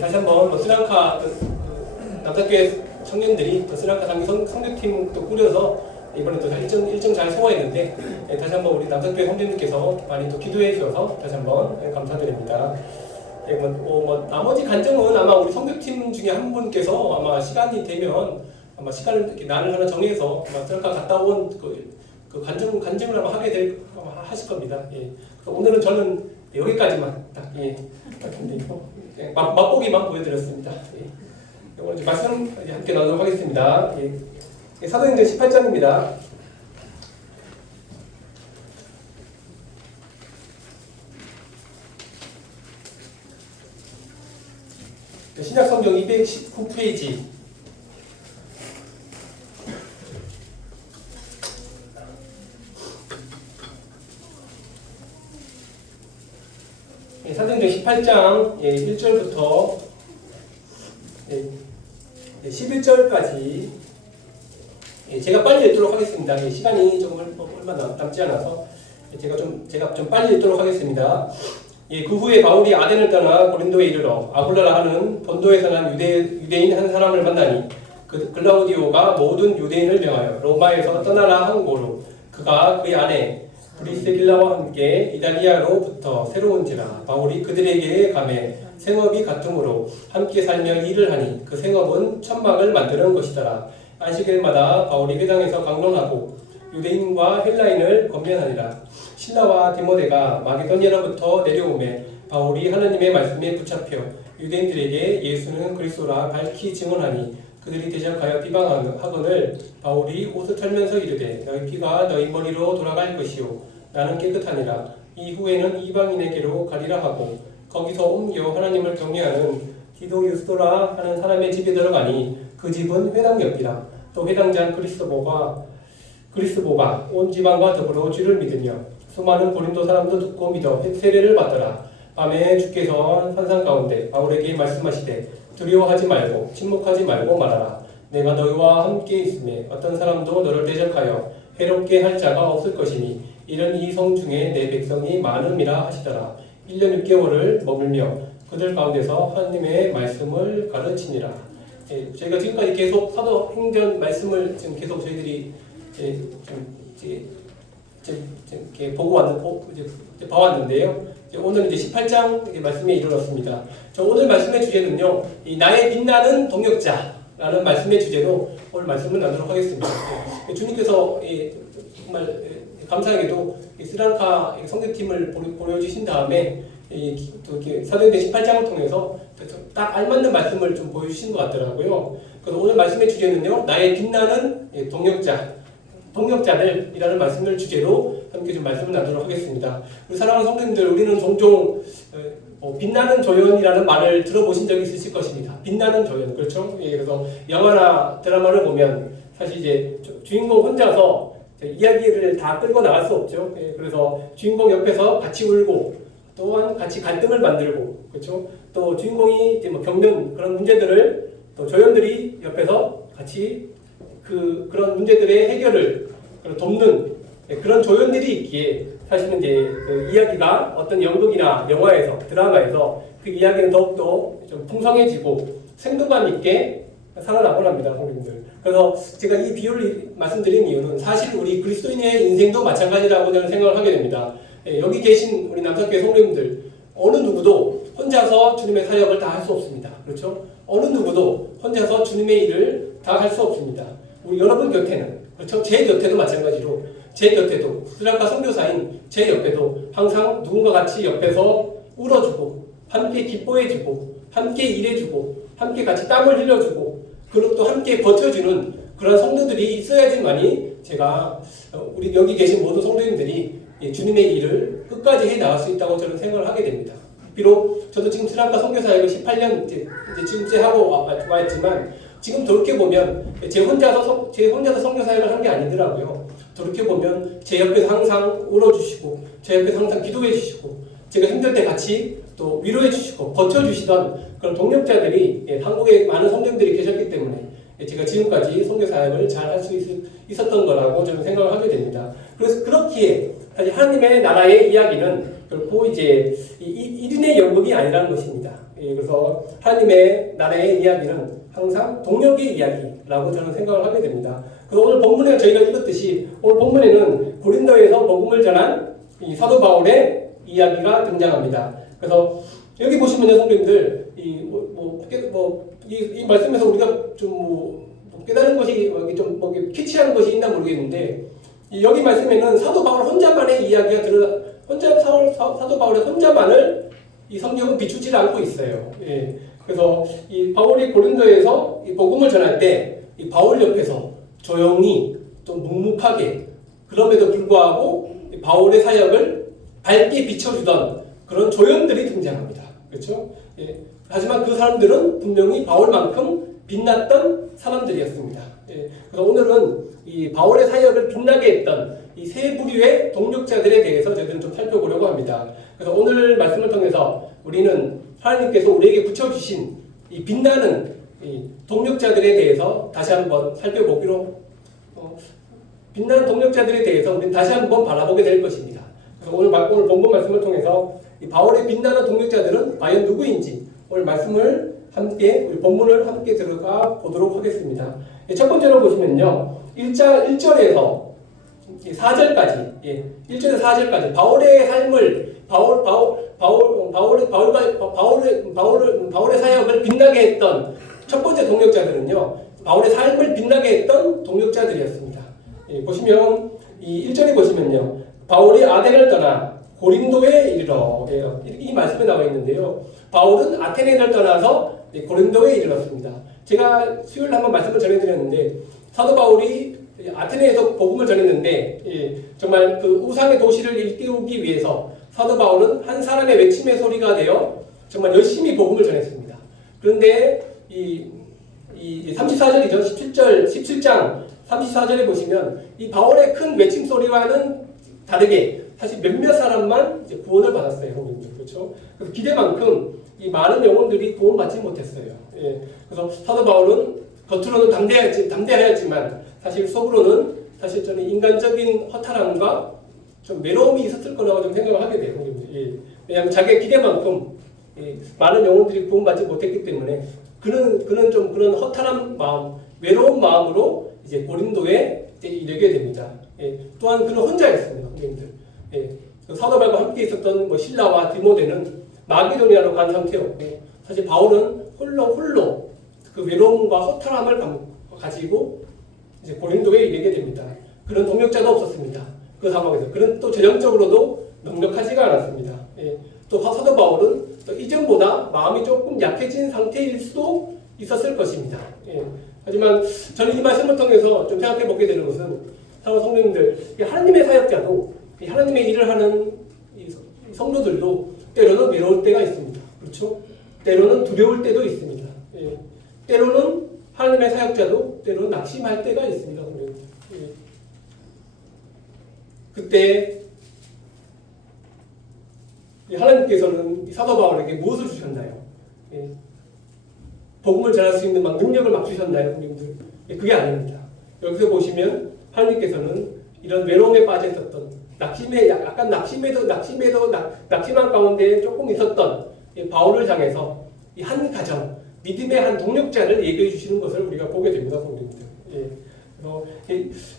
다시 한번 스리랑카 남사교회 청년들이 스리랑카 장기 선교팀도 꾸려서 이번에 또 일정 잘 소화했는데 다시 한번 우리 남사교회 성도님께서 많이 또 기도해 주셔서 다시 한번 감사드립니다. 나머지 간증은 아마 우리 선교팀 중에 한 분께서 아마 시간이 되면 아마 시간을 이렇게 날을 하나 정해서 스리랑카 갔다 온 그 간증을 아마 하실 겁니다. 예. 오늘은 저는 여기까지만 딱 맛보기만 보여드렸습니다. 예. 오늘 이제 말씀 함께 나누도록 하겠습니다. 예. 사도행전 18장입니다. 신약성경 219페이지 사도행전 18장 1절부터 11절까지 제가 빨리 읽도록 하겠습니다. 시간이 조금 얼마 남지 않아서 제가 좀 빨리 읽도록 하겠습니다. 그 후에 바울이 아덴을 떠나 고린도에 이르러 아굴라라 하는 본도에서 난 유대인 한 사람을 만나니 그 글라우디오가 모든 유대인을 명하여 로마에서 떠나라 한 고로 그가 그의 아내 브리스길라와 함께 이달리아로부터 새로운지라 바울이 그들에게 가매 생업이 같으므로 함께 살며 일을 하니 그 생업은 천막을 만드는 것이더라. 안식일마다 바울이 회당에서 강론하고 유대인과 헬라인을 권면하니라. 실라와 디모데가 마게도니아로부터 내려오매 바울이 하나님의 말씀에 붙잡혀 유대인들에게 예수는 그리스도라 밝히 증언하니 그들이 대적하여 비방하거늘 바울이 옷을 털면서 이르되 너희 피가 너희 머리로 돌아갈 것이요 나는 깨끗하니라. 이후에는 이방인에게로 가리라 하고 거기서 옮겨 하나님을 경외하는 디도 유스도라 하는 사람의 집에 들어가니 그 집은 회당 옆이라. 또 회당장 그리스보가 온 지방과 더불어 주를 믿으며 수많은 고린도 사람도 듣고 믿어 세례를 받더라. 밤에 주께서 산상 가운데 바울에게 말씀하시되 두려워하지 말고 침묵하지 말고 말하라. 내가 너희와 함께 있음에 어떤 사람도 너를 대적하여 해롭게 할 자가 없을 것이니 이런 이 성 중에 내 백성이 많음이라 하시더라. 1년 6개월을 머물며 그들 가운데서 하나님의 말씀을 가르치니라. 저희가 지금까지 계속 사도행전 말씀을 지금 계속 저희들이 이렇게 봐왔는데요. 오늘 이제 18장 말씀에 이르렀습니다. 오늘 말씀의 주제는요, 나의 빛나는 동역자라는 말씀의 주제로 오늘 말씀을 나누도록 하겠습니다. 주님께서 정말 감사하게도 스리랑카 선교팀을 보여주신 다음에 사도행전 18장을 통해서 딱 알맞는 말씀을 좀 보여주신 것 같더라고요. 그래서 오늘 말씀의 주제는요, 나의 빛나는 동역자들이라는 말씀을 주제로 함께 좀 말씀을 나누도록 하겠습니다. 우리 사랑하는 성도님들, 우리는 종종 빛나는 조연이라는 말을 들어보신 적이 있으실 것입니다. 빛나는 조연, 그렇죠? 그래서 영화나 드라마를 보면 사실 이제 주인공 혼자서 이야기를 다 끌고 나갈 수 없죠. 그래서 주인공 옆에서 같이 울고 또한 같이 갈등을 만들고, 그렇죠? 또 주인공이 이제 겪는 그런 문제들을 또 조연들이 옆에서 같이 그런 문제들의 해결을 돕는 그런 조연들이 있기에 사실은 이제 그 이야기가 어떤 연극이나 영화에서 드라마에서 그 이야기는 더욱더 좀 풍성해지고 생동감 있게 살아나곤 합니다, 성도님들. 그래서 제가 이 비유를 말씀드린 이유는 사실 우리 그리스도인의 인생도 마찬가지라고 저는 생각을 하게 됩니다. 여기 계신 우리 남사교회 성도님들 어느 누구도 혼자서 주님의 사역을 다 할 수 없습니다. 그렇죠? 어느 누구도 혼자서 주님의 일을 다 할 수 없습니다. 우리 여러분 곁에는, 그렇죠? 제 곁에도 마찬가지로 제 곁에도 스리랑카 선교사인 제 옆에도 항상 누군가 같이 옆에서 울어주고 함께 기뻐해주고 함께 일해주고 함께 같이 땀을 흘려주고 그리고 또 함께 버텨주는 그런 성도들이 있어야지만이 제가 우리 여기 계신 모든 성도님들이 주님의 일을 끝까지 해 나갈 수 있다고 저는 생각을 하게 됩니다. 비록 저도 지금 스리랑카 선교사역을 18년 지금째 하고 왔지만 지금 돌이켜보면 제 혼자서 선교사역을 한 게 아니더라고요. 돌이켜보면 제 옆에서 항상 울어주시고 제 옆에서 항상 기도해 주시고 제가 힘들 때 같이 또 위로해 주시고 버텨주시던 그런 동력자들이 한국에 많은 성도님들이 계셨기 때문에 제가 지금까지 선교사역을 잘 할 수 있었던 거라고 저는 생각을 하게 됩니다. 그래서 그렇기에 사실 하나님의 나라의 이야기는 결코 이제 1인의 연극이 아니라는 것입니다. 예, 그래서 하나님의 나라의 이야기는 항상 동력의 이야기라고 저는 생각을 하게 됩니다. 그래서 오늘 본문에 저희가 읽었듯이 오늘 본문에는 고린도에서 복음을 전한 이 사도 바울의 이야기가 등장합니다. 그래서 여기 보시면요, 성도님들, 이 말씀에서 우리가 좀 깨달은 것이 좀 캐치하는 것이 있나 모르겠는데, 여기 말씀에는 사도 바울 혼자만의 이야기가 사도 바울의 혼자만을 이 성경은 비추지 않고 있어요. 예. 그래서 이 바울이 고린도에서 이 복음을 전할 때 이 바울 옆에서 조용히 좀 묵묵하게, 그럼에도 불구하고 이 바울의 사역을 밝게 비춰주던 그런 조연들이 등장합니다. 그렇죠? 예. 하지만 그 사람들은 분명히 바울만큼 빛났던 사람들이었습니다. 예. 그래서 오늘은 이 바울의 사역을 빛나게 했던 이 세 부류의 동력자들에 대해서 저희들은 좀 살펴보려고 합니다. 그래서 오늘 말씀을 통해서 우리는 하나님께서 우리에게 붙여주신 이 빛나는 이 동력자들에 대해서 다시 한번 살펴보기로, 빛나는 동력자들에 대해서 우리는 다시 한번 바라보게 될 것입니다. 그래서 오늘 본문 말씀을 통해서 이 바울의 빛나는 동력자들은 과연 누구인지 오늘 말씀을 함께, 우리 본문을 함께 들어가 보도록 하겠습니다. 첫 번째로 보시면요, 1절에서 4절까지, 1절에서 4절까지 바울의 삶을, 바울의 사역을 빛나게 했던 첫 번째 동력자들은요, 바울의 삶을 빛나게 했던 동력자들이었습니다. 보시면 이 1절에 보시면요, 바울이 아덴을 떠나 고린도에 이르러, 이 말씀에 나와 있는데요, 바울은 아테네를 떠나서 고린도에 이르렀습니다. 제가 수요일 한번 말씀을 전해드렸는데, 사도 바울이 아테네에서 복음을 전했는데, 정말 그 우상의 도시를 일깨우기 위해서 사도 바울은 한 사람의 외침의 소리가 되어 정말 열심히 복음을 전했습니다. 그런데 이 34절이죠. 17장 34절에 보시면 이 바울의 큰 외침 소리와는 다르게 사실 몇몇 사람만 이제 구원을 받았어요, 형님들. 그렇죠? 그래서 기대만큼 이 많은 영혼들이 구원받지 못했어요. 예. 그래서 사도 바울은 겉으로는 담대하였지만 사실 속으로는 사실 저는 인간적인 허탈함과 좀 외로움이 있었을 거라고 좀 생각을 하게 돼요, 형님들. 예. 왜냐하면 자기의 기대만큼 많은 영혼들이 구원받지 못했기 때문에 그는 좀 그런 허탈한 마음, 외로운 마음으로 이제 고린도에 이제 이르게 됩니다. 예. 또한 그는 혼자였습니다, 형님들. 예. 사도 바울과 함께 있었던 실라와 디모데는 마게도니아로 간 상태였고, 사실 바울은 홀로 그 외로움과 허탈함을 가지고 이제 고린도에 이르게 됩니다. 그런 동력자도 없었습니다. 그 상황에서 그는 또 재정적으로도 넉넉하지가 않았습니다. 예. 또 사도 바울은 또 이전보다 마음이 조금 약해진 상태일 수도 있었을 것입니다. 예. 하지만 저는 이 말씀을 통해서 좀 생각해 보게 되는 것은, 사랑하는 성도님들, 하나님의 사역자도, 하나님의 일을 하는 성도들도 때로는 외로울 때가 있습니다. 그렇죠? 때로는 두려울 때도 있습니다. 예. 때로는 하나님의 사역자도 때로는 낙심할 때가 있습니다. 예. 그때 하나님께서는 사도 바울에게 무엇을 주셨나요? 예. 복음을 전할 수 있는 막 능력을 막 주셨나요, 형님들? 예, 그게 아닙니다. 여기서 보시면 하나님께서는 이런 외로움에 빠져 있었던, 낙심한 가운데 조금 있었던 바울을 향해서 이 한 가정, 믿음의 한 동력자를 얘기해 주시는 것을 우리가 보게 됩니다, 성도님들. 예. 그래서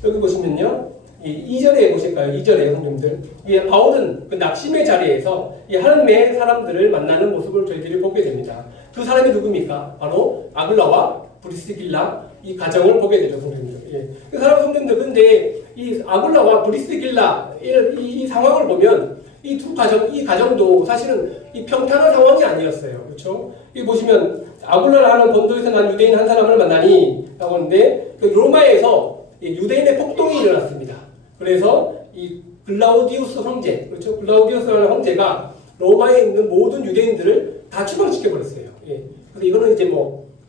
여기 보시면요, 2절에 보실까요? 2절에 성도님들, 바울은 그 낙심의 자리에서 하나님의 사람들을 만나는 모습을 저희들이 보게 됩니다. 그 사람이 누굽니까? 바로 아글라와 브리스길라 이 가정을 보게 되죠, 성도님들. 예. 그 사람 성도님들, 근데 이 아글라와 브리스길라 이 상황을 보면 이 가정도 사실은 이 평탄한 상황이 아니었어요. 그렇죠? 이 보시면 아굴라를 하는 본도에서 난 유대인 한 사람을 만나니 라고 하는데, 그 로마에서 유대인의 폭동이 일어났습니다. 그래서 이 글라우디우스 황제, 그렇죠? 글라우디우스라는 황제가 로마에 있는 모든 유대인들을 다 추방시켜 버렸어요. 예. 그래서 이거는 이제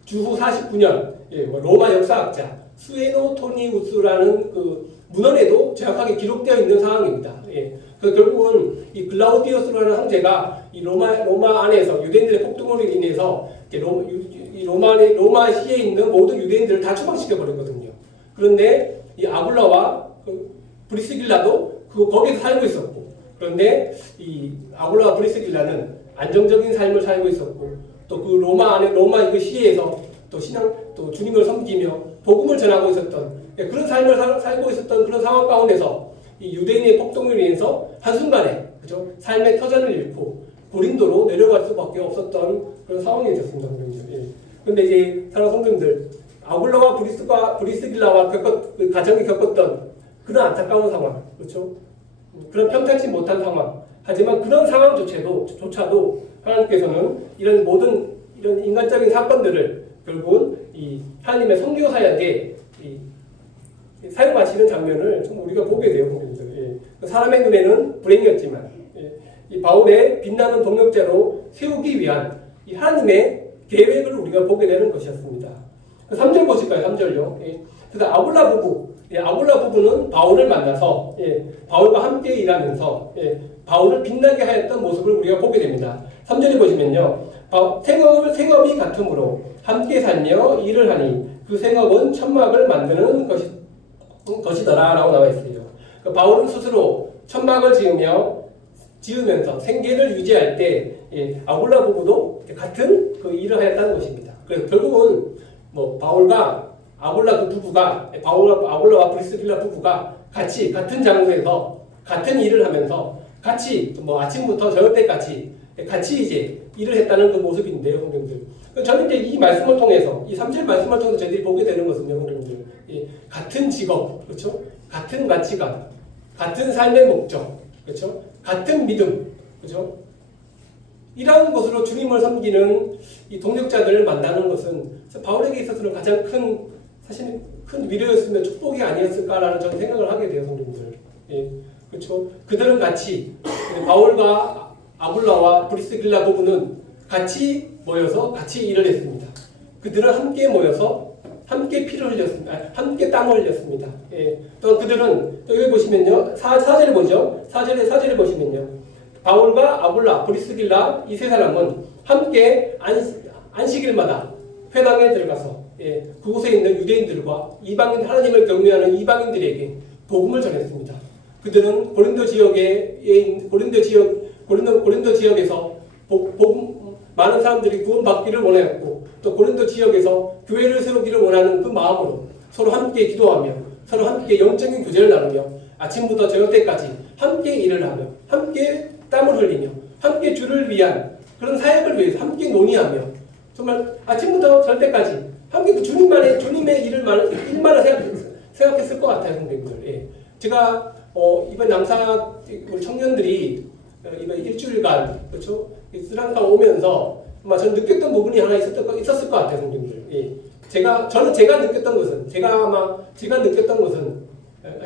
주후 49년 로마 역사학자 수에노토니우스라는 그 문헌에도 정확하게 기록되어 있는 상황입니다. 예. 그 결국은 이 글라우디우스라는 황제가 이 로마 안에서 유대인들의 폭동으로 인해서 로마시에 있는 모든 유대인들을 다 추방시켜 버렸거든요. 그런데 이 아굴라와 브리스길라도 거기서 살고 있었고, 그런데 이 아굴라와 브리스길라는 안정적인 삶을 살고 있었고, 또 그 로마 안에 로마 그 시에서 또 신앙 또 주님을 섬기며 복음을 전하고 있었던 그런 삶을 살고 있었던 그런 상황 가운데서 이 유대인의 폭동으로 인해서 한순간에 그죠 삶의 터전을 잃고 고린도로 내려갈 수밖에 없었던 그런 상황이 있었습니다. 그런데 이제 사랑하는 성도님들 아굴라와 브리스길라와 그 가정이 겪었던 그런 안타까운 상황, 그렇죠? 그런 평탄치 못한 상황. 하지만 그런 상황조차도 하나님께서는 이런 모든 이런 인간적인 사건들을 결국은 이 하나님의 선교 사역에 사용하시는 장면을 좀 우리가 보게 돼요, 사람의 눈에는 불행이었지만 이 바울의 빛나는 동역자로 세우기 위한 이 하나님의 계획을 우리가 보게 되는 것이었습니다. 3절 보실까요? 3절요. 그래서 아굴라 부부는 바울을 만나서 바울과 함께 일하면서 바울을 빛나게 하였던 모습을 우리가 보게 됩니다. 3절에 보시면요. 생업이 같으므로 함께 살며 일을 하니 그 생업은 천막을 만드는 것이더라 라고 나와 있어요. 바울은 스스로 천막을 지으면서 생계를 유지할 때 아굴라 부부도 같은 그 일을 하였다는 것입니다. 그래서 결국은 바울과 아굴라 아굴라와 브리스길라 부부가 같이 같은 장소에서 같은 일을 하면서 같이 아침부터 저녁 때까지 같이 이제 일을 했다는 그 모습인데요, 형님들. 저는 이제 이 말씀을 통해서 이 3절 말씀을 통해서 저희들이 보게 되는 것은요, 형님들. 같은 직업, 그렇죠? 같은 가치관, 같은 삶의 목적, 그렇죠? 같은 믿음, 그렇죠? 이러한 것으로 주님을 섬기는 이 동역자들을 만나는 것은 바울에게 있어서는 가장 사실 큰 위로였으면 축복이 아니었을까라는 저는 생각을 하게 돼요, 성도님들. 그렇죠? 그들은 같이 바울과 아굴라와 브리스길라 부부는 같이 모여서 같이 일을 했습니다. 그들은 함께 모여서 함께 피를 흘렸습니다. 함께 땀을 흘렸습니다. 또 그들은 또 여기 보시면요, 4절에 보죠. 4절에 보시면요, 바울과 아굴라, 브리스길라 이 세 사람은 함께 안식일마다 회당에 들어가서 그곳에 있는 유대인들과 하나님을 경외하는 이방인들에게 복음을 전했습니다. 그들은 고린도 지역에서 많은 사람들이 구원받기를 원하였고 또 고린도 지역에서 교회를 세우기를 원하는 그 마음으로 서로 함께 기도하며 서로 함께 영적인 교제를 나누며 아침부터 저녁 때까지 함께 일을 하며 함께 땀을 흘리며 함께 주를 위한 그런 사역을 위해서 함께 논의하며 정말 아침부터 저녁 때까지 함께 주님의 일만을 생각했을 것 같아요, 선생님들. 제가 이번 남사 청년들이 이번 일주일간 그렇죠 스리랑카 오면서 아마 저는 느꼈던 부분이 하나 있었을 것 같아요, 선생님들. 제가 느꼈던 것은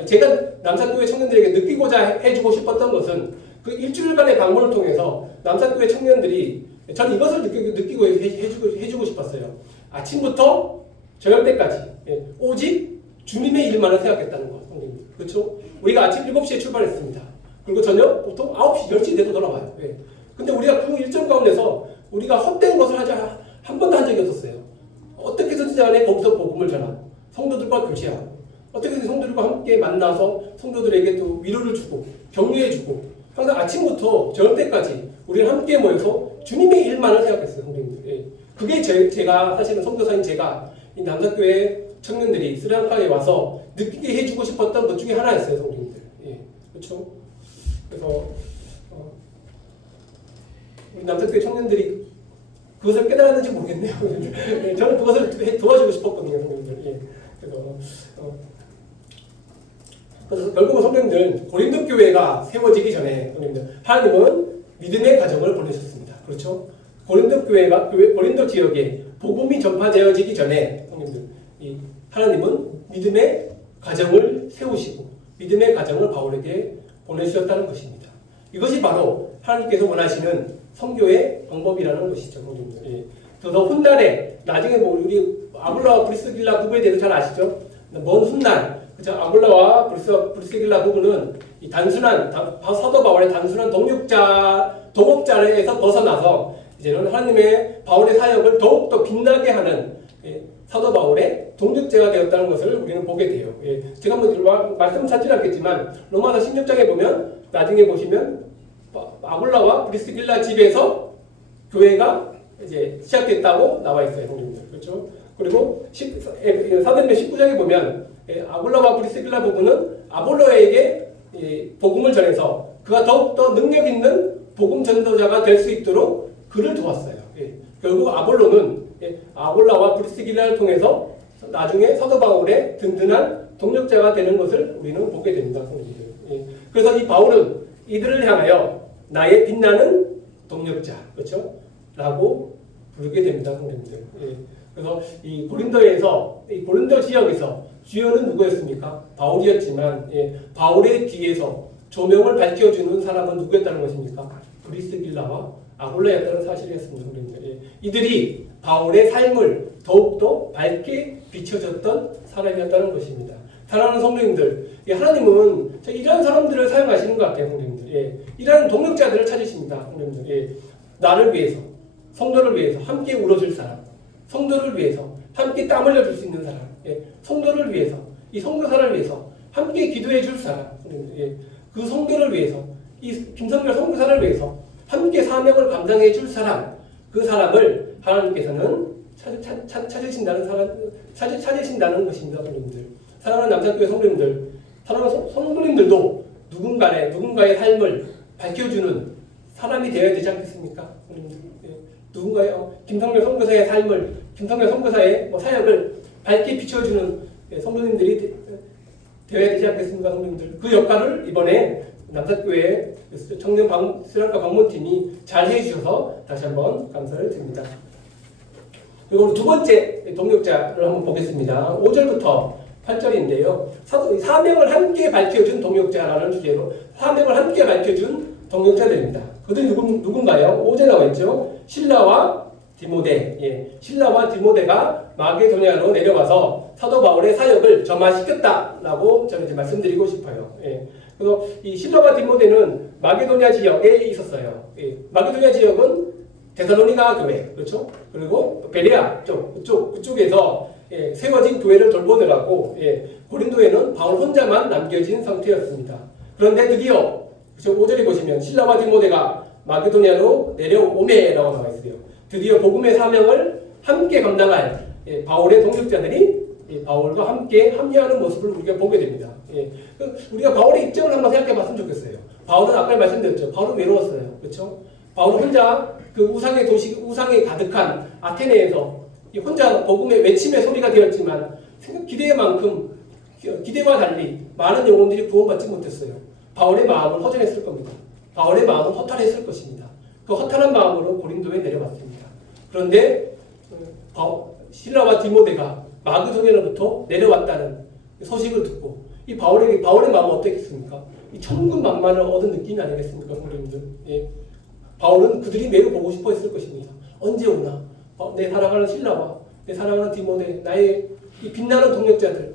제가 남산교회 청년들에게 느끼고자 해주고 싶었던 것은 그 일주일간의 방문을 통해서 남산교회 청년들이 저는 이것을 느끼고 해주고 싶었어요. 아침부터 저녁 때까지 오직 주님의 일만을 생각했다는 것. 그렇죠? 우리가 아침 7시에 출발했습니다. 그리고 저녁 보통 9시, 10시 돼도 돌아와요. 근데 우리가 그 일정 가운데서 우리가 헛된 것을 한 번도 한 적이 없었어요. 어떻게든지 간에 거기서 복음을 전하고 성도들과 교제하고 어떻게든 성도들과 함께 만나서 성도들에게 또 위로를 주고 격려해주고 항상 아침부터 저녁 때까지 우리는 함께 모여서 주님의 일만을 생각했어요, 성도님들. 그게 제가 사실은 성도사인 제가 이 남사교회 청년들이 스리랑카에 와서 느끼게 해주고 싶었던 것 중에 하나였어요, 성도님들. 그렇죠? 그래서 우리 남사교회 청년들이 그것을 깨달았는지 모르겠네요. 저는 그것을 도와주고 싶었거든요, 성도님들. 그래서 결국은 성도님들 고린도 교회가 세워지기 전에 성도님들 하나님은 믿음의 가정을 보내셨습니다. 그렇죠? 고린도 지역에 복음이 전파되어지기 전에 성도님들 하나님은 믿음의 가정을 세우시고 믿음의 가정을 바울에게 보내주셨다는 것입니다. 이것이 바로 하나님께서 원하시는 선교의 방법이라는 것이죠. 더 훗날에 나중에 우리 아굴라와 브리스길라 부부에 대해서 잘 아시죠? 먼 훗날 그죠? 아굴라와 브리스길라 부부는 이 사도 바울의 단순한 동업자에서 벗어나서 이제는 하나님의 바울의 사역을 더욱더 빛나게 하는 사도 바울의 동역자가 되었다는 것을 우리는 보게 돼요. 제가 말씀 찾지는 않겠지만 로마서 16장에 보면 나중에 보시면 아굴라와 브리스길라 집에서 교회가 이제 시작됐다고 나와 있어요, 성도님들. 그렇죠? 그리고 사도행전 19장에 보면 아볼로와 브리스길라 부부는 아볼로에게 복음을 전해서 그가 더욱더 능력 있는 복음 전도자가 될 수 있도록 그를 도왔어요. 결국 아볼로는 아볼라와 브리스길라를 통해서 나중에 사도 바울의 든든한 동력자가 되는 것을 우리는 보게 됩니다. 그래서 이 바울은 이들을 향하여 나의 빛나는 동력자, 그렇죠? 라고 부르게 됩니다, 성도님들. 그래서 이 고린도에서, 이 고린도 지역에서 주요는 누구였습니까? 바울이었지만, 바울의 뒤에서 조명을 밝혀주는 사람은 누구였다는 것입니까? 브리스길라와 아볼라였다는 사실이었습니다, 성도님들. 이들이 바울의 삶을 더욱더 밝게 비춰줬던 사람이었다는 것입니다. 사랑하는 성도님들, 하나님은 이러한 사람들을 사용하시는 것 같아요, 성도님들. 이러한 동력자들을 찾으십니다, 성도님들. 나를 위해서, 성도를 위해서 함께 울어줄 사람, 성도를 위해서 함께 땀 흘려줄 수 있는 사람, 성도를 위해서, 이 성도사를 위해서 함께 기도해 줄 사람, 그 성도를 위해서, 이 김성렬 성도사를 위해서 함께 사명을 감당해 줄 사람, 그 사람을 하나님께서는 찾으신다는 것입니다, 성도님들. 사랑하는 남산교회 성도님들, 사랑하는 성도님들도 누군가의 삶을 밝혀주는 사람이 되어야 되지 않겠습니까? 누군가의 김성렬 선교사의 삶을, 김성렬 선교사의 사역을 밝게 비춰주는 성도님들이 되어야 되지 않겠습니까, 성도님들? 그 역할을 이번에 남산교회 청년 수련과 방문팀이 잘 해주셔서 다시 한번 감사를 드립니다. 그리고 두 번째 동력자를 한번 보겠습니다. 5절부터 8절인데요. 사명을 함께 밝혀준 동력자라는 주제로 사명을 함께 밝혀준 동력자들입니다. 그들이 누군가요? 5절 나와 있죠. 실라와 디모데. 실라와 디모데가 마게도냐로 내려와서 사도 바울의 사역을 점화시켰다라고 저는 이제 말씀드리고 싶어요. 그래서 이 실라와 디모데는 마게도냐 지역에 있었어요. 마게도냐 지역은 데살로니가 교회, 그렇죠? 그리고 베레아 그쪽에서 세워진 교회를 돌보느라고 고린도에는 바울 혼자만 남겨진 상태였습니다. 그런데 드디어 5절에 보시면 실라와 디모데가 마게도냐로 내려오매라고 나와 있어요. 드디어 복음의 사명을 함께 감당할 바울의 동력자들이 바울과 함께 합류하는 모습을 우리가 보게 됩니다. 우리가 바울의 입장을 한번 생각해 봤으면 좋겠어요. 바울은 아까 말씀드렸죠. 바울은 외로웠어요. 그렇죠? 바울은 혼자 그 우상의 도시, 우상에 가득한 아테네에서 혼자 복음의 외침의 소리가 되었지만 기대만큼 기대와 달리 많은 영혼들이 구원받지 못했어요. 바울의 마음은 허전했을 겁니다. 바울의 마음은 허탈했을 것입니다. 그 허탈한 마음으로 고린도에 내려왔습니다. 그런데 실라와 디모데가 마게도냐로부터 내려왔다는 소식을 듣고 이 바울의 마음은 어떻겠습니까? 이 천군만마를 얻은 느낌이 아니겠습니까, 성도님들? 바울은 그들이 매우 보고 싶어 했을 것입니다. 언제 오나? 내 사랑하는 실라와 내 사랑하는 디모데, 나의 이 빛나는 동력자들,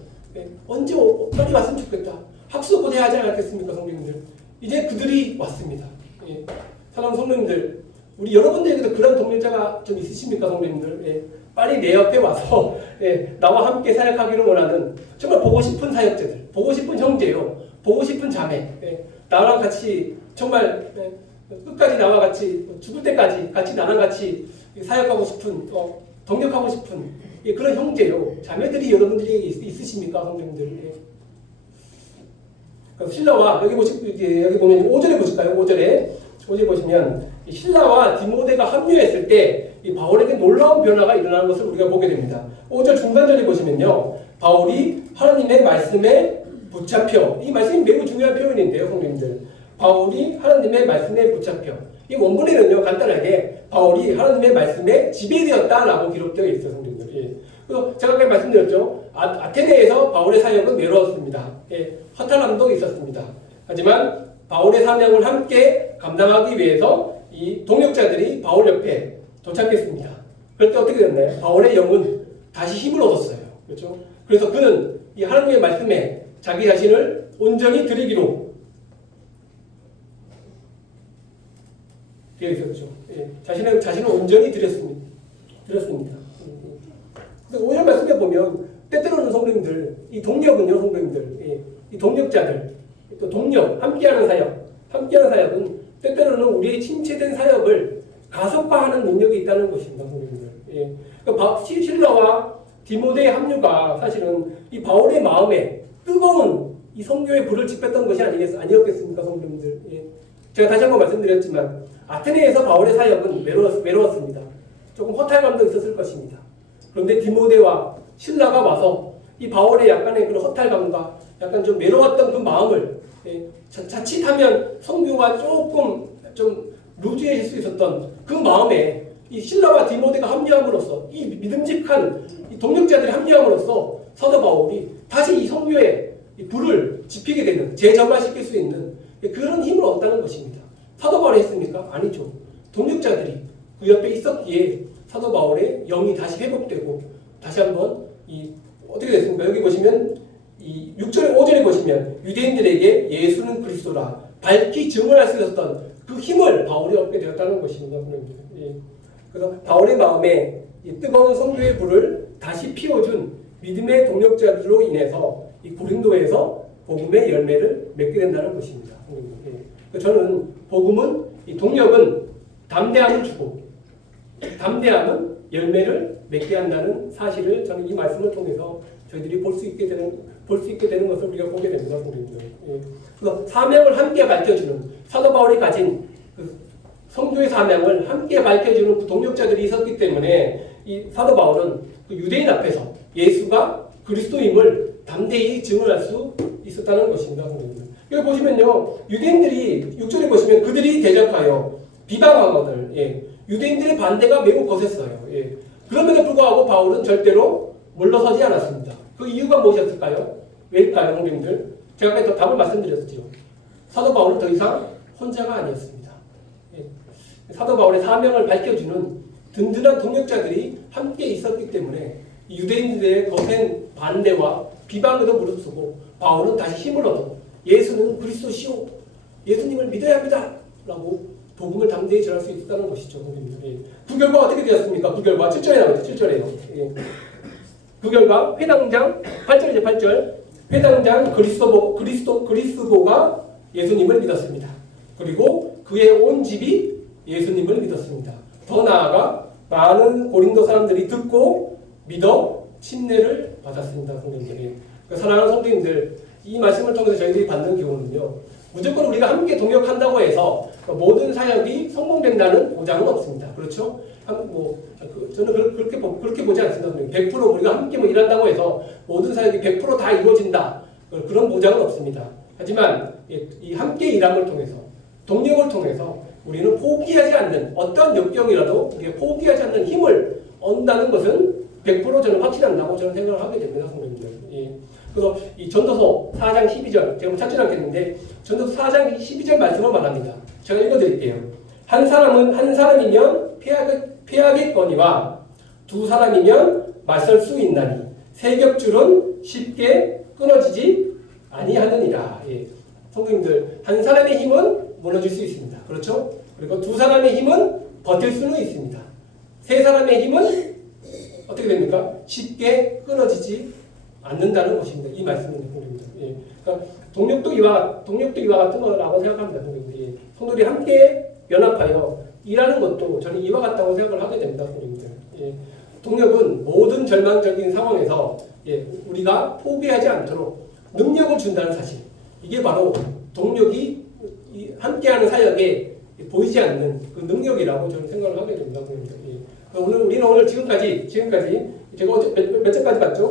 언제 빨리 왔으면 좋겠다. 학수 고대하지 않았겠습니까, 성도님들? 이제 그들이 왔습니다. 사랑하는 성도님들, 우리 여러분들에게도 그런 동력자가 좀 있으십니까, 성도님들? 빨리 내 옆에 와서 나와 함께 사역하기를 원하는 정말 보고 싶은 사역자들, 보고 싶은 형제요, 보고 싶은 자매, 나랑 같이 정말 끝까지 나와 같이 죽을 때까지 같이 나랑 같이 사역하고 싶은 동력하고 싶은 그런 형제요, 자매들이 여러분들에게 있으십니까, 성도님들? 실라와 여기 보면 5절에 보실까요? 5절에 보시면 실라와 디모데가 합류했을 때 이 바울에게 놀라운 변화가 일어나는 것을 우리가 보게 됩니다. 5절 중간절에 보시면요, 바울이 하나님의 말씀에 붙잡혀, 이 말씀이 매우 중요한 표현인데요, 성도님들. 바울이 하나님의 말씀에 붙잡혀. 이 원문에는요, 간단하게 바울이 하나님의 말씀에 지배되었다라고 기록되어 있어요, 성도님들. 그래서 제가 아까 말씀드렸죠. 아테네에서 바울의 사역은 외로웠습니다. 허탈함도 있었습니다. 하지만 바울의 사명을 함께 감당하기 위해서 이 동력자들이 바울 옆에 도착했습니다. 그럴 때 어떻게 됐나요? 바울의 영은 다시 힘을 얻었어요. 그렇죠? 그래서 그는 이 하나님의 말씀에 자기 자신을 온전히 드리기로 되어 있었죠. 자신을 온전히 드렸습니다. 그래서 오늘 말씀에 보면 때때로는 성도님들, 이 동력은요, 성도님들, 이 동력자들, 또 동력, 함께하는 사역은 때때로는 우리의 침체된 사역을 가속화하는 능력이 있다는 것입니다, 성도님들. 예. 그러니까 실라와 디모데의 합류가 사실은 이 바울의 마음에 뜨거운 이 성교의 불을 지폈던 것이 아니었겠습니까, 성도님들. 예. 제가 다시 한번 말씀드렸지만 아테네에서 바울의 사역은 외로웠습니다. 조금 허탈감도 있었을 것입니다. 그런데 디모데와 실라가 와서 이 바울의 약간의 그런 허탈감과 약간 좀 외로웠던 그 마음을 자칫하면 성교가 조금 좀 루즈해질 수 있었던 그 마음에 이 실라와 디모데가 합류함으로써 이 믿음직한 이 동력자들이 합류함으로써 사도 바울이 다시 이 성교의 이 불을 지피게 되는 재점화시킬 수 있는 그런 힘을 얻었다는 것입니다. 사도 바울이 했습니까? 아니죠. 동력자들이 그 옆에 있었기에 사도 바울의 영이 다시 회복되고 다시 한번 어떻게 됐습니까? 여기 보시면 이 6절에 5절에 보시면 유대인들에게 예수는 그리스도라 밝히 증언할 수 있었던 그 힘을 바울이 얻게 되었다는 것입니다. 그래서 바울의 마음에 이 뜨거운 성교의 불을 다시 피워준 믿음의 동력자들로 인해서 이 고린도에서 복음의 열매를 맺게 된다는 것입니다. 저는 복음은 이 동력은 담대함을 주고 담대함은 열매를 맺게 한다는 사실을 저는 이 말씀을 통해서 저희들이 볼 수 있게 되는 것을 우리가 보게 됩니다, 성도님들. 그래서 사명을 함께 밝혀주는 사도 바울이 가진 그 성교의 사명을 함께 밝혀주는 그 동력자들이 있었기 때문에 이 사도 바울은 그 유대인 앞에서 예수가 그리스도임을 담대히 증언할 수 있었다는 것입니다, 성도님들. 여기 보시면요, 유대인들이 6절에 보시면 그들이 대적하여 비방하거늘, 유대인들의 반대가 매우 거셌어요. 그럼에도 불구하고 바울은 절대로 물러서지 않았습니다. 그 이유가 무엇이었을까요? 왜일까요, 성도님들? 제가 아까 답을 말씀드렸죠. 사도 바울은 더 이상 혼자가 아니었습니다. 사도 바울의 사명을 밝혀주는 든든한 동력자들이 함께 있었기 때문에 유대인들의 거센 반대와 비방에도 무릅쓰고 바울은 다시 힘을 얻어 예수는 그리스도시오, 예수님을 믿어야 합니다 라고 복음을 담대히 전할 수 있었다는 것이죠. 그 결과 어떻게 되었습니까? 그 결과 7절에 나오죠. 7절에요. 그 결과 회당장 8절이죠. 8절 회당장 그리스도가 예수님을 믿었습니다. 그리고 그의 온 집이 예수님을 믿었습니다. 더 나아가 많은 고린도 사람들이 듣고 믿어 침례를 받았습니다. 성도님들이. 사랑하는 성도님들, 이 말씀을 통해서 저희들이 받는 교훈은요, 무조건 우리가 함께 동역한다고 해서 모든 사역이 성공된다는 보장은 없습니다. 그렇죠? 저는 그렇게 보지 않습니다. 100% 우리가 함께 일한다고 해서 모든 사역이 100% 다 이루어진다. 그런 보장은 없습니다. 하지만 이 함께 일함을 통해서 동력을 통해서 우리는 포기하지 않는 어떤 역경이라도 우리가 포기하지 않는 힘을 얻는다는 것은 100% 저는 확신한다고 저는 생각을 하게 됩니다, 성도님들. 그래서 이 전도서 4장 12절 제가 찾지 않겠는데 전도서 4장 12절 말씀을 말합니다. 제가 읽어드릴게요. 한 사람이면 패하겠거니와 두 사람이면 맞설 수 있나니 세 겹줄은 쉽게 끊어지지 아니하느니라. 성도님들, 한 사람의 힘은 무너질 수 있습니다. 그렇죠? 그리고 두 사람의 힘은 버틸 수는 있습니다. 세 사람의 힘은 어떻게 됩니까? 쉽게 끊어지지 않는다는 것입니다. 이 말씀은 성도님들. 그러니까 동력도 이와 같은 거라고 생각합니다. 성도님들이. 성도들이 함께 연합하여 일하는 것도 저는 이와 같다고 생각을 하게 됩니다. 성도님들. 동력은 모든 절망적인 상황에서 우리가 포기하지 않도록 능력을 준다는 사실. 이게 바로 동력이 함께하는 사역에 보이지 않는 그 능력이라고 저는 생각을 하게 됩니다. 우리는 오늘 지금까지 제가 어제 몇 절까지 봤죠?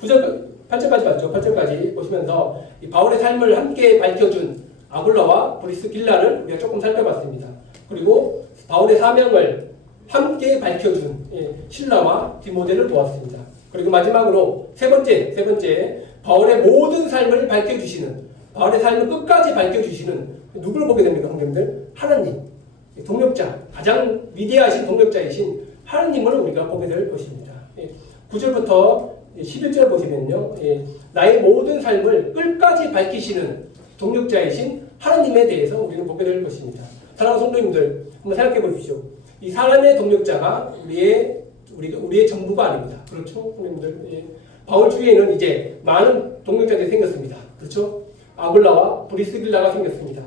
9절, 8절까지 봤죠. 8절까지 보시면서 이 바울의 삶을 함께 밝혀준 아굴라와 브리스길라를 우리가 조금 살펴봤습니다. 그리고 바울의 사명을 함께 밝혀준 실라와 디모데를 보았습니다. 그리고 마지막으로 세 번째 바울의 모든 삶을 밝혀주시는, 바울의 삶을 끝까지 밝혀주시는 누구를 보게 됩니까, 성도님들? 하나님, 동력자, 가장 위대하신 동력자이신 하나님을 우리가 보게 될 것입니다. 9절부터 11절 보시면요, 나의 모든 삶을 끝까지 밝히시는 동력자이신 하나님에 대해서 우리는 보게 될 것입니다. 사랑하는 성도님들, 한번 생각해 보십시오. 이 사람의 동력자가 우리의 전부가 아닙니다. 그렇죠, 성도님들? 바울 주위에는 이제 많은 동력자들이 생겼습니다. 그렇죠? 아굴라와 브리스길라가 생겼습니다.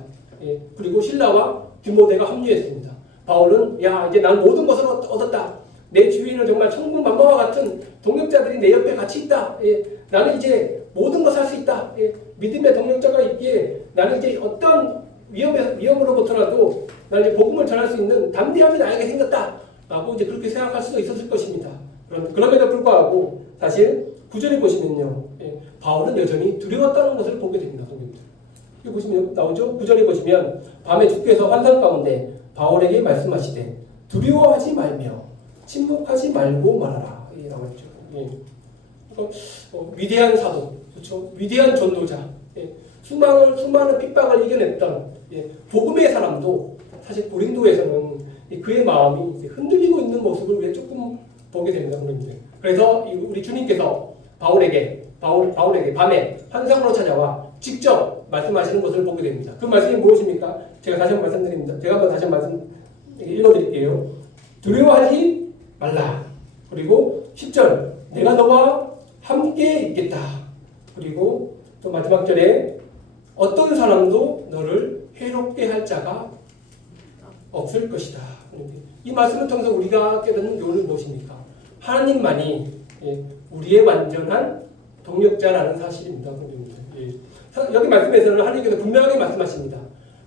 그리고 실라와 디모데가 합류했습니다. 바울은 야 이제 난 모든 것을 얻었다. 내 주위에는 정말 천군만마와 같은 동력자들이 내 옆에 같이 있다. 예, 나는 이제 모든 것을 할 수 있다. 예, 믿음의 동력자가 있기에 나는 이제 어떤 위험으로부터라도 나는 이제 복음을 전할 수 있는 담대함이 나에게 생겼다. 라고 이제 그렇게 생각할 수도 있었을 것입니다. 그럼에도 불구하고 사실 9절에 보시면요. 예, 바울은 여전히 두려웠다는 것을 보게 됩니다. 성경들. 여기 보시면 나오죠. 9절에 보시면 밤에 주께서 환상 가운데 바울에게 말씀하시되 두려워하지 말며 침묵하지 말고 말하라. 예, 나왔죠. 예. 위대한 사도, 그렇죠? 위대한 전도자, 예. 수많은 핍박을 이겨냈던 예. 복음의 사람도 사실 고린도에서는 그의 마음이 이제 흔들리고 있는 모습을 왜 조금 보게 됩니다. 그래서 우리 주님께서 바울에게 밤에 환상으로 찾아와 직접 말씀하시는 것을 보게 됩니다. 그 말씀이 무엇입니까? 제가 다시 한번 말씀드립니다. 제가 한번 다시 한번 읽어드릴게요. 두려워하지 말라. 그리고 10절 내가 너와 함께 있겠다. 그리고 또 마지막 절에 어떤 사람도 너를 해롭게 할 자가 없을 것이다. 이 말씀을 통해서 우리가 깨닫는 교훈은 무엇입니까? 하나님만이 우리의 완전한 동력자라는 사실입니다. 여기 말씀에서는 하나님께서 분명하게 말씀하십니다.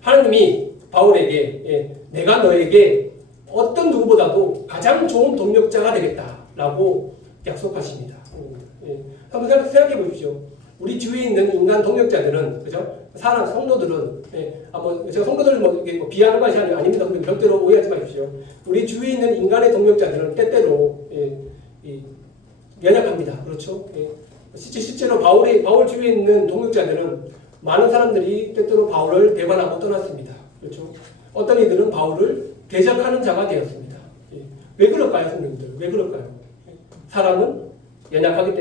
하나님이 바울에게 내가 너에게 어떤 누구보다도 가장 좋은 동력자가 되겠다라고 약속하십니다. 한번 생각해 보십시오. 우리 주위에 있는 인간 동력자들은, 그죠? 사람, 성도들은, 제가 성도들을 뭐 비하는 것이 아닙니다. 절대로 오해하지 마십시오. 우리 주위에 있는 인간의 동력자들은 때때로, 연약합니다. 그렇죠? 실제로 바울 주위에 있는 동력자들은 많은 사람들이 때때로 바울을 배반하고 떠났습니다. 그렇죠? 어떤 이들은 바울을 대적하는 자가 되었습니다. 왜 그럴까요, 성도님들? 왜 그럴까요? 사람은 연약하기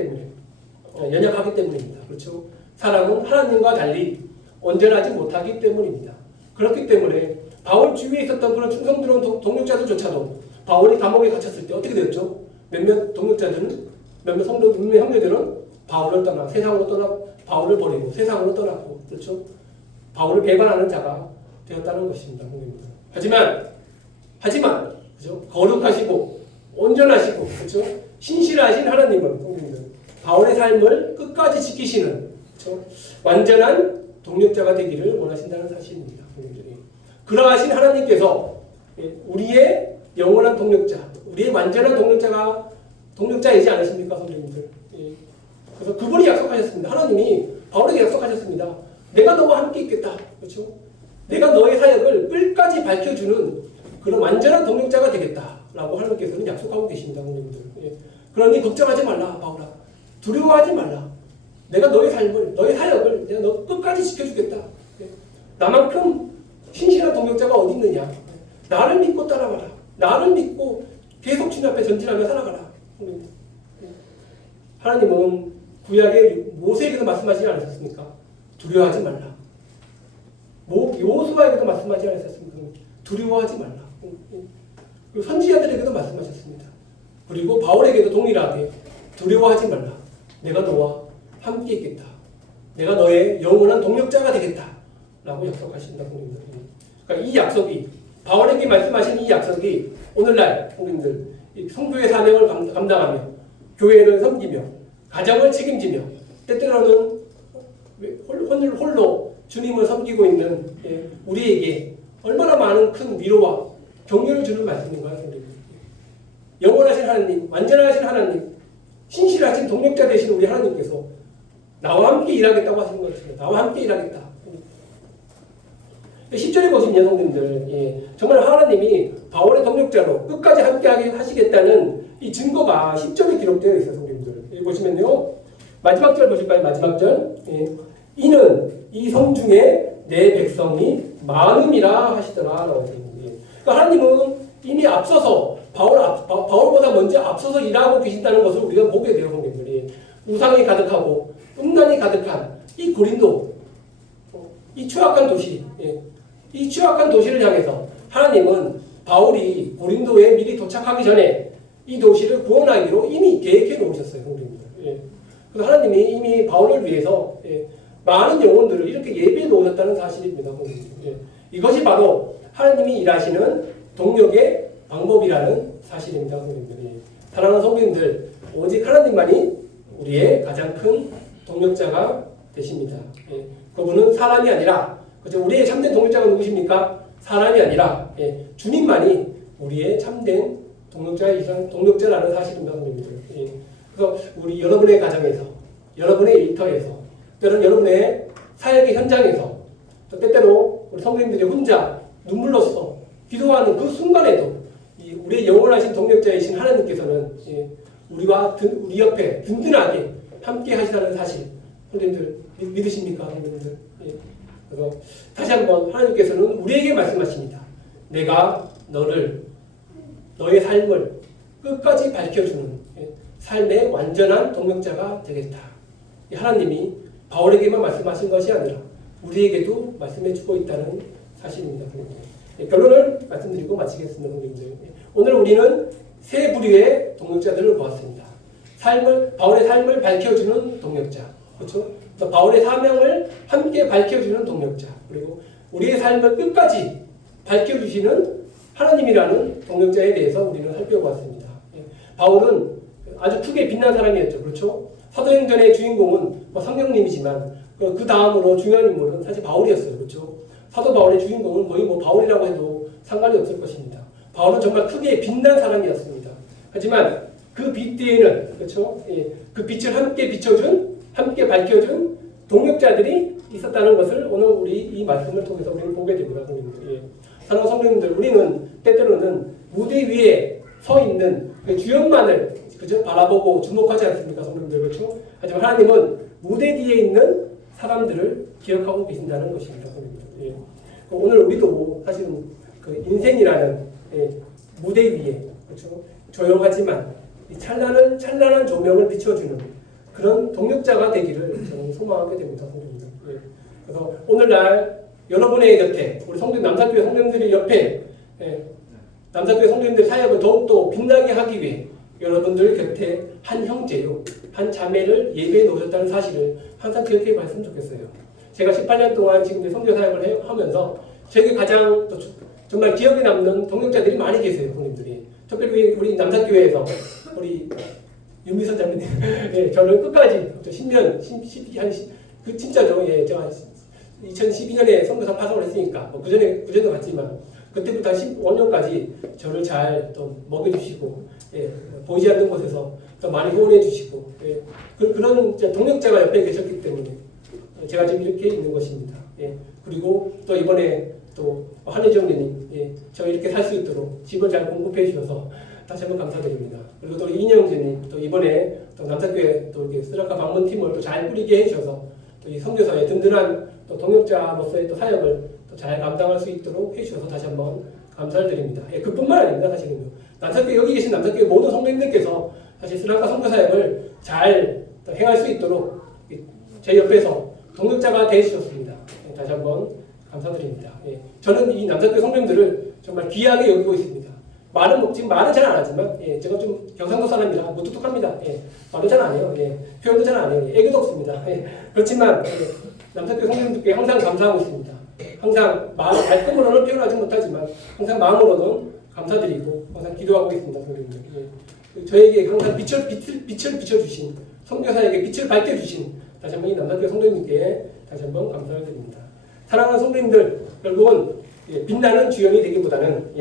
때문입니다. 그렇죠? 사람은 하나님과 달리 온전하지 못하기 때문입니다. 그렇기 때문에 바울 주위에 있었던 그런 충성스러운 동력자들조차도 바울이 감옥에 갇혔을 때 어떻게 되었죠? 몇몇 동력자들은, 몇몇 형제들은 바울을 떠나 세상으로 떠나 바울을 버리고 세상으로 떠났고, 그렇죠? 바울을 배반하는 자가 되었다는 것입니다. 하지만 그렇죠? 거룩하시고 온전하시고, 그렇죠? 신실하신 하나님은 바울의 삶을 끝까지 지키시는, 그렇죠? 완전한 동력자가 되기를 원하신다는 사실입니다. 그러하신 하나님께서 우리의 영원한 동력자, 우리의 완전한 동력자이지 않으십니까, 선생님들? 그래서 그분이 약속하셨습니다. 하나님이 바울에게 약속하셨습니다. 내가 너와 함께 있겠다. 그렇죠? 내가 너의 사역을 끝까지 밝혀주는 그런 완전한 동력자가 되겠다라고 하나님께서는 약속하고 계십니다, 선생님들. 그러니 걱정하지 말라, 바울아. 두려워하지 말라. 내가 너의 삶을, 너의 사역을 내가 너 끝까지 지켜주겠다. 나만큼 신실한 동력자가 어디 있느냐. 나를 믿고 따라가라. 나를 믿고 계속 주님 앞에 전진하며 살아가라. 하나님은 구약의 모세에게도 말씀하시지 않으셨습니까? 두려워하지 말라. 여호수아에게도 말씀하지 않으셨습니까? 두려워하지 말라. 그리고 선지자들에게도 말씀하셨습니다. 그리고 바울에게도 동일하게 두려워하지 말라. 내가 너와 함께 있겠다. 내가 너의 영원한 동력자가 되겠다. 라고 약속하신다. 그러니까 이 약속이, 바울에게 말씀하신 이 약속이 오늘날 성도님들 성도의 사명을 감당하며 교회를 섬기며 가정을 책임지며 때때로는 홀로 주님을 섬기고 있는 우리에게 얼마나 많은 큰 위로와 격려를 주는 말씀인가요? 영원하신 하나님, 완전하신 하나님, 신실하신 동력자 되신 우리 하나님께서 나와 함께 일하겠다고 하시는 것입니다. 나와 함께 일하겠다. 10절에 보시면 여성님들, 정말 하나님이 바울의 동력자로 끝까지 함께하게 하시겠다는 이 증거가 10절에 기록되어 있어요. 성도님들. 여기 보시면요. 마지막 절 보실까요? 마지막 절. 이는 이 성 중에 내 백성이 많음이라 하시더라. 그러니까 하나님은 이미 앞서서 바울보다 먼저 앞서서 일하고 계신다는 것을 우리가 보게 돼요. 성도님들이. 우상이 가득하고 음란이 가득한 이 고린도, 이 추악한 도시, 이 추악한 도시를 향해서 하나님은 바울이 고린도에 미리 도착하기 전에 이 도시를 구원하기로 이미 계획해 놓으셨어요. 그래서 하나님이 이미 바울을 위해서 많은 영혼들을 이렇게 예비해 놓으셨다는 사실입니다. 이것이 바로 하나님이 일하시는 동력의 방법이라는 사실입니다. 성도님들이. 사랑하는 성도님들, 오직 하나님만이 우리의 가장 큰 동력자가 되십니다. 예, 그분은 사람이 아니라, 그렇죠? 우리의 참된 동력자가 누구십니까? 사람이 아니라 주님만이 우리의 참된 동력자라는 사실입니다. 성도님들. 예, 그래서 우리 여러분의 가정에서, 여러분의 일터에서, 때로는 여러분의 사역의 현장에서, 또 때때로 우리 성도님들이 혼자 눈물로써 기도하는 그 순간에도 우리의 영원하신 동력자이신 하나님께서는 우리와 우리 옆에 든든하게 함께 하시다는 사실, 성도님들 믿으십니까? 성도님들. 그래서 다시 한번 하나님께서는 우리에게 말씀하십니다. 내가 너의 삶을 끝까지 밝혀주는 삶의 완전한 동력자가 되겠다. 하나님이 바울에게만 말씀하신 것이 아니라 우리에게도 말씀해주고 있다는 사실입니다. 결론을 말씀드리고 마치겠습니다. 성도님들. 오늘 우리는 세 부류의 동력자들을 보았습니다. 바울의 삶을 밝혀주는 동력자, 그렇죠? 바울의 사명을 함께 밝혀주는 동력자, 그리고 우리의 삶을 끝까지 밝혀주시는 하나님이라는 동력자에 대해서 우리는 살펴보았습니다. 바울은 아주 크게 빛난 사람이었죠, 그렇죠? 사도행전의 주인공은 성령님이지만 그 다음으로 중요한 인물은 사실 바울이었어요, 그렇죠? 사도 바울의 주인공은 거의 바울이라고 해도 상관이 없을 것입니다. 바울은 정말 크게 빛난 사람이었습니다. 하지만 그 빛 뒤에는, 그렇죠? 그 빛을 함께 밝혀준 동력자들이 있었다는 것을 오늘 우리 이 말씀을 통해서 우리는 보게 됩니다. 사랑하는 성도님들, 우리는 때때로는 무대 위에 서 있는 그 주역만을, 그죠? 바라보고 주목하지 않습니까, 성도님들, 그렇죠? 하지만 하나님은 무대 뒤에 있는 사람들을 기억하고 계신다는 것입니다, 성도님들. 오늘 우리도 사실은 그 인생이라는 무대 위에, 그렇죠? 조용하지만 이 찬란한 조명을 비춰주는 그런 동력자가 되기를 저는 소망하게 됩니다, 성도님들. 그래서 오늘날 여러분의 곁에, 우리 남사교회 성도님들의 옆에, 남사교회 성도님들 사역을 더욱더 빛나게 하기 위해 여러분들 곁에 한 형제요, 한 자매를 예배해 놓으셨다는 사실을 항상 기억해 봤으면 좋겠어요. 제가 18년 동안 지금 선교 사역을 하면서 저에게 가장 정말 기억에 남는 동력자들이 많이 계세요, 성도님들이. 특별히 우리 남사교회에서 우리 윤미선 자매님, 저는 끝까지 10년, 그 진짜죠. 제가 2012년에 선교사 파송을 했으니까 그전에도 갔지만 그때부터 한 15년까지 저를 잘 또 먹여주시고 보이지 않는 곳에서 또 많이 후원해 주시고 그런 동력자가 옆에 계셨기 때문에 제가 지금 이렇게 있는 것입니다. 그리고 또 이번에 또 한혜정님, 저 이렇게 살 수 있도록 집을 잘 공급해 주셔서 다시 한번 감사드립니다. 그리고 또 이인영재님, 또 이번에 또 남사교회 또 이렇게 스랑카 방문팀을 또 잘 꾸리게 해주셔서 또 이 선교사의 든든한 또 동역자로서의 또 사역을 또 잘 감당할 수 있도록 해주셔서 다시 한번 감사를 드립니다. 그뿐만 아닙니다, 사실은요. 남사교회 여기 계신 남사교회 모든 성도님들께서 사실 스랑카 선교사역을 잘 행할 수 있도록 제 옆에서 동역자가 되어주셨습니다. 다시 한번 감사드립니다. 저는 이 남사교회 성도님들을 정말 귀하게 여기고 있습니다. 지금 말은 잘 안 하지만, 제가 좀 경상도 사람이라 무뚝뚝합니다. 말은 잘 안 해요. 표현도 잘 안 해요. 애교도 없습니다. 그렇지만, 남사교회 성도님들께 항상 감사하고 있습니다. 항상 말씀으로는 표현하지 못하지만, 항상 마음으로는 감사드리고, 항상 기도하고 있습니다. 성도님들. 저에게 항상 빛을 비춰주신, 선교사에게 빛을 밝혀주신, 다시 한번 이 남사교회 성도님께 다시 한번 감사를 드립니다. 사랑하는 성도님들, 결국은 빛나는 주연이 되기보다는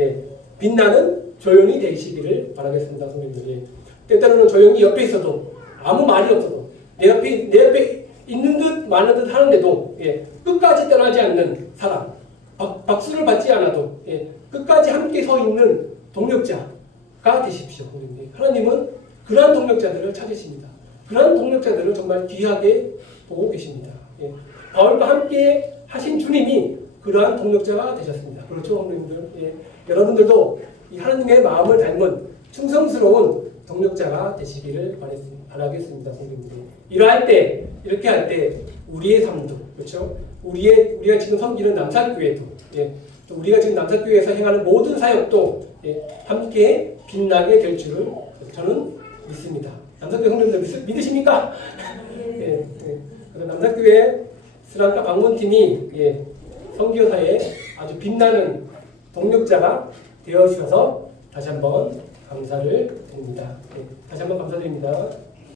빛나는 조연이 되시기를 바라겠습니다, 성도님들. 때때로는 조연이 옆에 있어도 아무 말이 없어도 내 옆에 있는 듯 많은 듯 하는데도 끝까지 떠나지 않는 사람, 박수를 받지 않아도 끝까지 함께 서 있는 동력자가 되십시오, 성도님들. 하나님은 그러한 동력자들을 찾으십니다. 그러한 동력자들을 정말 귀하게 보고 계십니다. 바울과 함께 하신 주님이 그러한 동력자가 되셨습니다. 그렇죠, 성도님들? 여러분들도 이 하나님의 마음을 닮은 충성스러운 동력자가 되시기를 바라겠습니다, 성도님들. 이렇게 할 때 우리의 삶도, 그렇죠? 우리가 지금 섬기는 남사교회도, 또 우리가 지금 남사교회에서 행하는 모든 사역도 함께 빛나게 될 줄을 저는 믿습니다. 남사교회 성도님들 믿으십니까? 그래서 남사교회 스랑카 방문팀이 선교사에 아주 빛나는 동력자가 되어 주셔서 다시 한번 감사를 드립니다. 네, 다시 한번 감사드립니다.